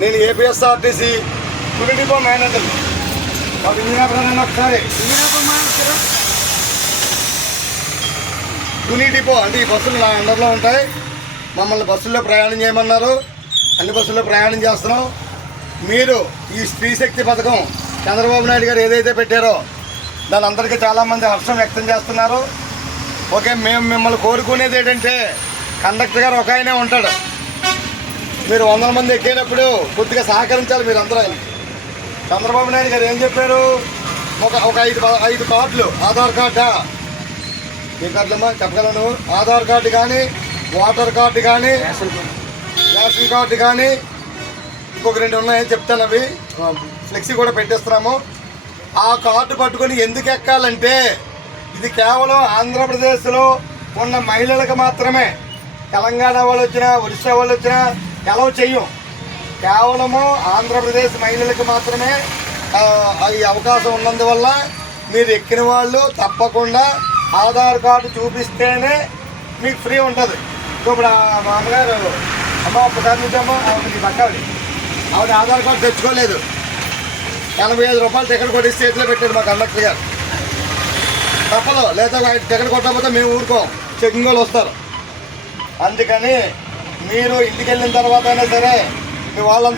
నేను APSRTC Tuni depot manager. కాబట్టి engineer ఒకసారి తుని డిపో అంటే ఈ బస్సులు నా అండర్లో ఉంటాయి. మమ్మల్ని బస్సుల్లో ప్రయాణం చేయమన్నారు. అన్ని బస్సుల్లో ప్రయాణం చేస్తున్నాం. మీరు ఈ స్త్రీ శక్తి పథకం చంద్రబాబు నాయుడు గారు ఏదైతే పెట్టారో దాని అందరికీ చాలామంది హర్షం వ్యక్తం చేస్తున్నారు. ఓకే, మేము మిమ్మల్ని కోరుకునేది ఏంటంటే కండక్టర్ గారు ఒక ఆయనే ఉంటాడు. మీరు 100 మంది ఎక్కేటప్పుడు కొద్దిగా సహకరించాలి మీరు అందరూ. చంద్రబాబు నాయుడు గారు ఏం చెప్పారు? ఒక 5 కార్డులు, ఆధార్ కార్డా, ఏ కార్డులమ్మా చెప్పగలను, ఆధార్ కార్డు కానీ, ఓటర్ కార్డు కానీ, రేషన్ కార్డు కానీ, ఇంకొక 2 ఉన్నాయని చెప్తాను. అవి ఫ్లెక్సీ కూడా పెట్టేస్తున్నాము. ఆ కార్డు పట్టుకొని ఎందుకు ఎక్కాలంటే ఇది కేవలం ఆంధ్రప్రదేశ్లో ఉన్న మహిళలకు మాత్రమే. తెలంగాణ వాళ్ళు వచ్చినా, ఒరిస్సా వాళ్ళు వచ్చినా ఎలవ్ చెయ్యం. కేవలము ఆంధ్రప్రదేశ్ మహిళలకు మాత్రమే ఈ అవకాశం ఉన్నందువల్ల మీరు ఎక్కిన వాళ్ళు తప్పకుండా ఆధార్ కార్డు చూపిస్తేనే మీకు ఫ్రీ ఉంటుంది. ఇప్పుడు మా అమ్మగారు ఒక్కసారి నుంచమ్మా ఆవిడకి పక్కావిడ ఆవిడ ఆధార్ కార్డు తెచ్చుకోలేదు. 85 రూపాయలు టికెట్ కొట్టి చేతిలో పెట్టారు మా కండక్టర్ గారు. తప్పదు, లేదా టికెట్ కొట్టకపోతే మేము ఊరుకోం, చెకింగ్ వాళ్ళు వస్తారు. అందుకని మీరు ఇంటికి వెళ్ళిన తర్వాత అయినా సరే మీ వాళ్ళంతా